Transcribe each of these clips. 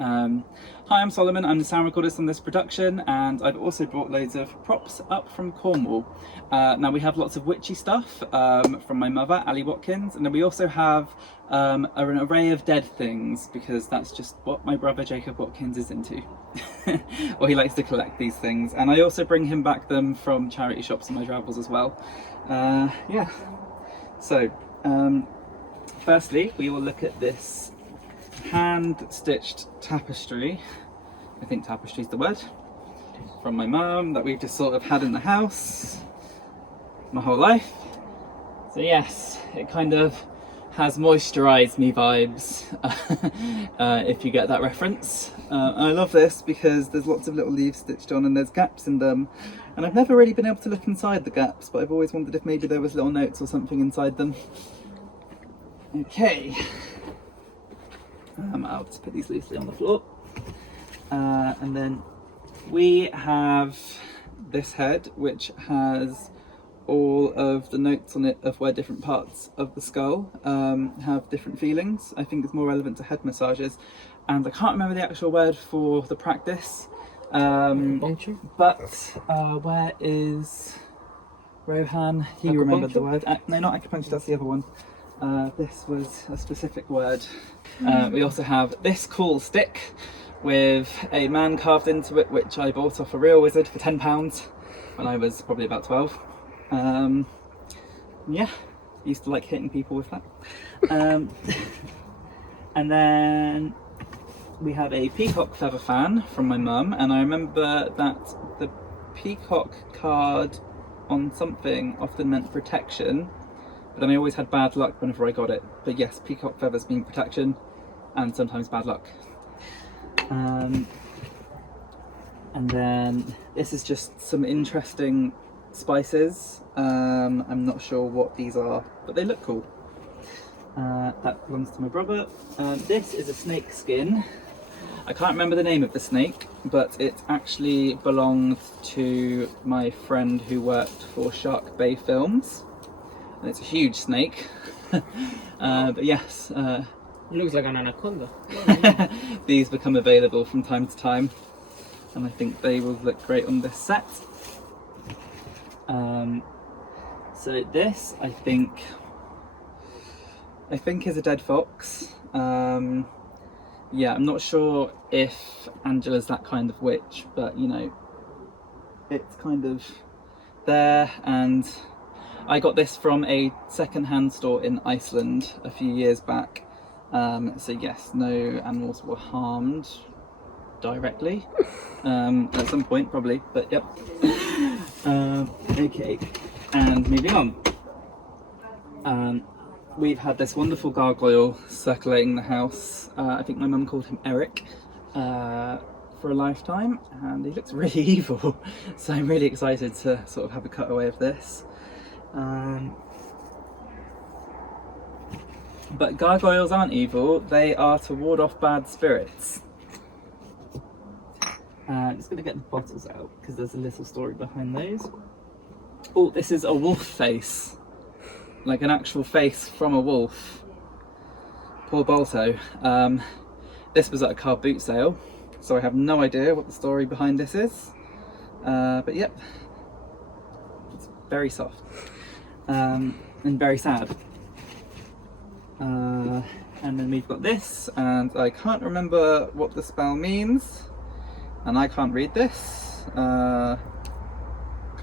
Hi, I'm Solomon, I'm the sound recordist on this production, and I've also brought loads of props up from Cornwall. Now we have lots of witchy stuff from my mother, Ali Watkins, and then we also have an array of dead things, because that's just what my brother Jacob Watkins is into. Or he likes to collect these things, and I also bring him back them from charity shops on my travels as well. Yeah, so firstly we will look at this hand-stitched tapestry. I think tapestry is the word, from my mum, that we've just sort of had in the house my whole life. So yes, it kind of has moisturised me vibes, if you get that reference. And I love this because there's lots of little leaves stitched on and there's gaps in them, and I've never really been able to look inside the gaps, but I've always wondered if maybe there was little notes or something inside them. Okay. I'll just put these loosely on the floor. And then we have this head, which has all of the notes on it of where different parts of the skull have different feelings. I think it's more relevant to head massages. And I can't remember the actual word for the practice. But where is Rohan? He remembered the word. No, not acupuncture, that's the other one. This was a specific word. We also have this cool stick with a man carved into it, which I bought off a real wizard for £10 when I was probably about 12. Yeah, used to like hitting people with that. And then we have a peacock feather fan from my mum, and I remember that the peacock card on something often meant protection, but then I always had bad luck whenever I got it. But yes, peacock feathers mean protection and sometimes bad luck. And then this is just some interesting spices. I'm not sure what these are, but they look cool. That belongs to my brother. This is a snake skin. I can't remember the name of the snake, but it actually belonged to my friend who worked for Shark Bay Films. And it's a huge snake. But yes, looks like an anaconda. These become available from time to time, and I think they will look great on this set. So this, I think is a dead fox. Yeah, I'm not sure if Angela's that kind of witch, but you know, it's kind of there. And I got this from a second-hand store in Iceland a few years back. So yes, no animals were harmed directly. At some point probably, but yep. Okay, and moving on. We've had this wonderful gargoyle circulating the house. I think my mum called him Eric for a lifetime, and he looks really evil. So I'm really excited to sort of have a cutaway of this. But gargoyles aren't evil, they are to ward off bad spirits. I'm just going to get the bottles out because there's a little story behind those. Oh, this is a wolf face. Like an actual face from a wolf. Poor Balto. This was at a car boot sale, so I have no idea what the story behind this is. But yep, it's very soft and very sad. And then we've got this, and I can't remember what the spell means, and I can't read this. Can't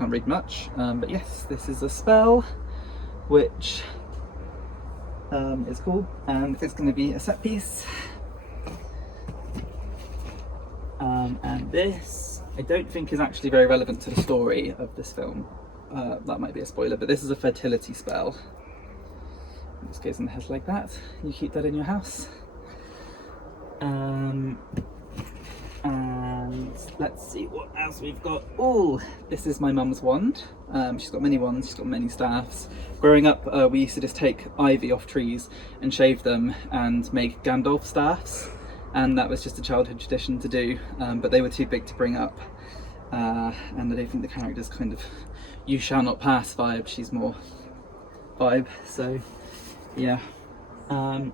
read much, but yes, this is a spell which is cool, and it's going to be a set piece. And this I don't think is actually very relevant to the story of this film. That might be a spoiler, but this is a fertility spell. It just goes in the head like that. You keep that in your house. And let's see what else we've got. Oh, this is my mum's wand. She's got many wands, she's got many staffs. Growing up, we used to just take ivy off trees and shave them and make Gandalf staffs, and that was just a childhood tradition to do, but they were too big to bring up, and I don't think the character's kind of you shall not pass vibe, she's more vibe, so yeah. And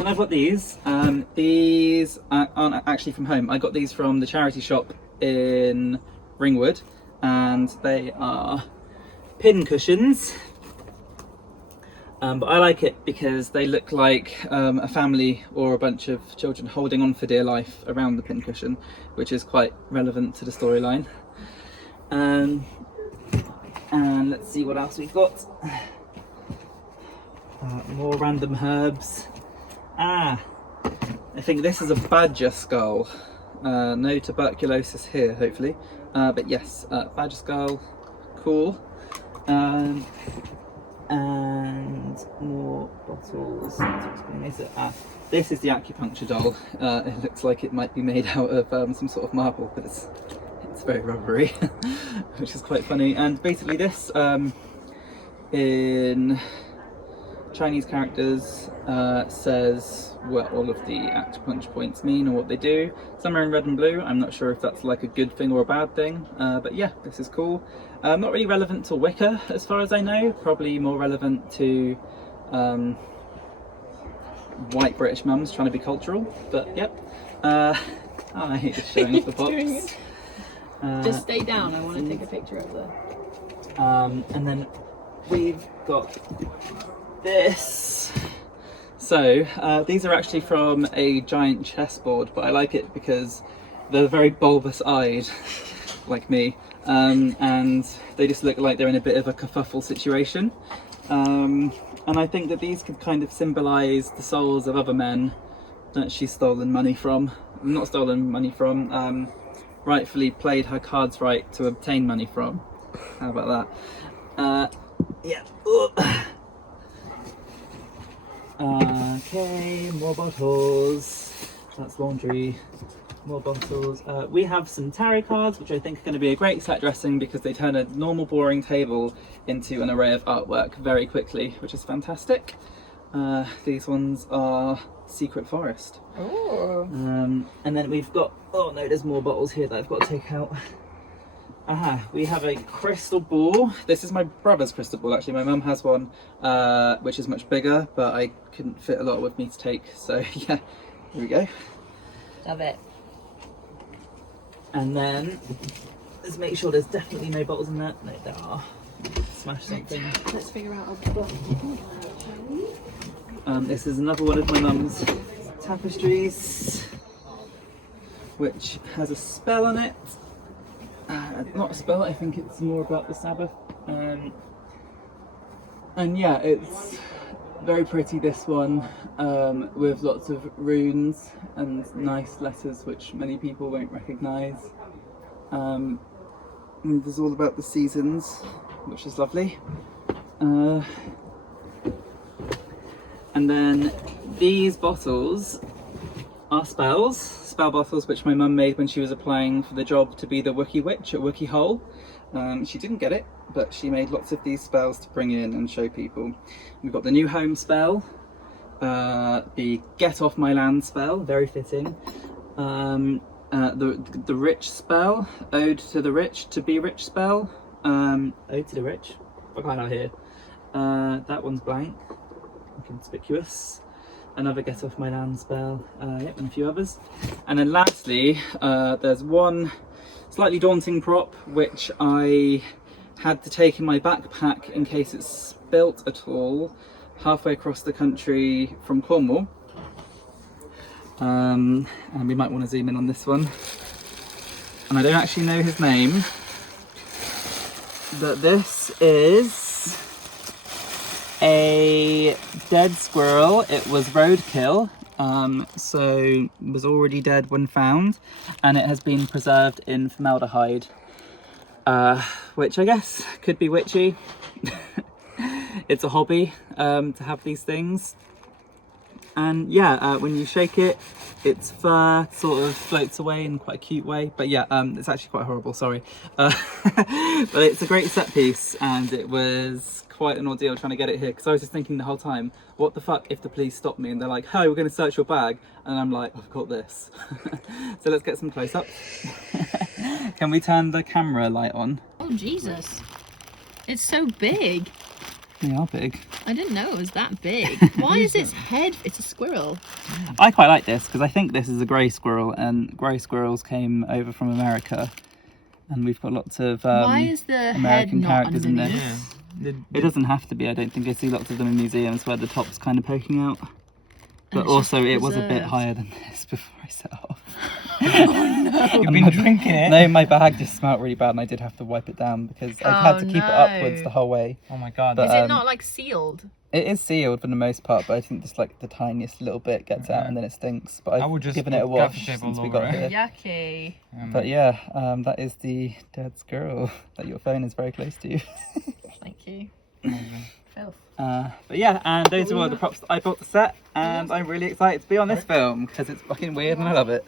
then I've got these. These aren't actually from home. I got these from the charity shop in Ringwood, and they are pin cushions. But I like it because they look like a family or a bunch of children holding on for dear life around the pincushion, which is quite relevant to the storyline. And let's see what else we've got. More random herbs. I think this is a badger skull. No tuberculosis here, hopefully. But yes, badger skull, cool. And more bottles. This is the acupuncture doll. It looks like it might be made out of some sort of marble, but it's very rubbery, which is quite funny. And basically this, in Chinese characters, says what all of the acupuncture points mean or what they do. Some are in red and blue. I'm not sure if that's like a good thing or a bad thing, but yeah, this is cool. Not really relevant to Wicca as far as I know, probably more relevant to white British mums trying to be cultural, but yep. I hate just showing off the box. Just stay down, I want to take a picture of that. And then we've got this. So these are actually from a giant chessboard, but I like it because they're very bulbous eyed like me, and they just look like they're in a bit of a kerfuffle situation, and I think that these could kind of symbolize the souls of other men that she's stolen money from, not stolen money from, rightfully played her cards right to obtain money from. How about that? Yeah. Okay, more bottles. That's laundry. More bottles. We have some tarot cards, which I think are going to be a great set dressing because they turn a normal boring table into an array of artwork very quickly, which is fantastic. These ones are Secret Forest. Oh. And then we've got, oh no, there's more bottles here that I've got to take out. We have a crystal ball. This is my brother's crystal ball actually. My mum has one which is much bigger, but I couldn't fit a lot with me to take, so yeah, here we go. Love it. And then let's make sure there's definitely no bottles in there. No, there are. Smash something. Let's figure out a book. This is another one of my mum's tapestries, which has a spell on it. Not a spell, I think it's more about the Sabbath. And yeah, it's very pretty, this one, with lots of runes and nice letters which many people won't recognise. And it's all about the seasons, which is lovely. And then these bottles are spell bottles which my mum made when she was applying for the job to be the Wookiee Witch at Wookiee Hole. She didn't get it, but she made lots of these spells to bring in and show people. We've got the New Home spell, the Get Off My Land spell, very fitting, the Rich spell, Ode to the Rich, To Be Rich spell, Ode to the Rich, what kind of here? That one's blank, inconspicuous. Another Get Off My Land spell, yep, and a few others. And then lastly, there's one slightly daunting prop which I had to take in my backpack in case it's spilt at all halfway across the country from Cornwall. And we might want to zoom in on this one. And I don't actually know his name, but this is a dead squirrel. It was roadkill, so was already dead when found, and it has been preserved in formaldehyde, which I guess could be witchy. It's a hobby to have these things, and yeah, when you shake it, its fur sort of floats away in quite a cute way. But yeah, it's actually quite horrible, sorry. But it's a great set piece, and it was quite an ordeal trying to get it here, because I was just thinking the whole time, what the fuck if the police stop me and they're like, hey, we're going to search your bag, and I'm like, I've got this. So let's get some close-ups. Can we turn the camera light on? Oh Jesus, it's so big. They are big. I didn't know it was that big. Why is its head? It's a squirrel. I quite like this because I think this is a grey squirrel, and grey squirrels came over from America, and we've got lots of Why is the American head not characters in underneath? this. It doesn't have to be. I don't think I see lots of them in museums where the top's kind of poking out. But it's also, just it was a bit preserved. higher than this before I set off. You've been drinking it? No, my bag just smelled really bad, and I did have to wipe it down because I had to keep it upwards no. the whole way. Oh my god. But, Is it not like sealed? It is sealed for the most part, but I think just like the tiniest little bit gets out and then it stinks. But I would I've just given it a put wash gaffer tape since all we over got it. here. Yucky. But yeah, that is the dead squirrel that your phone is very close to. Thank you. Filth. But yeah, and those are all the props that I bought the set, and I'm really excited to be on this film because it's fucking weird and I love it.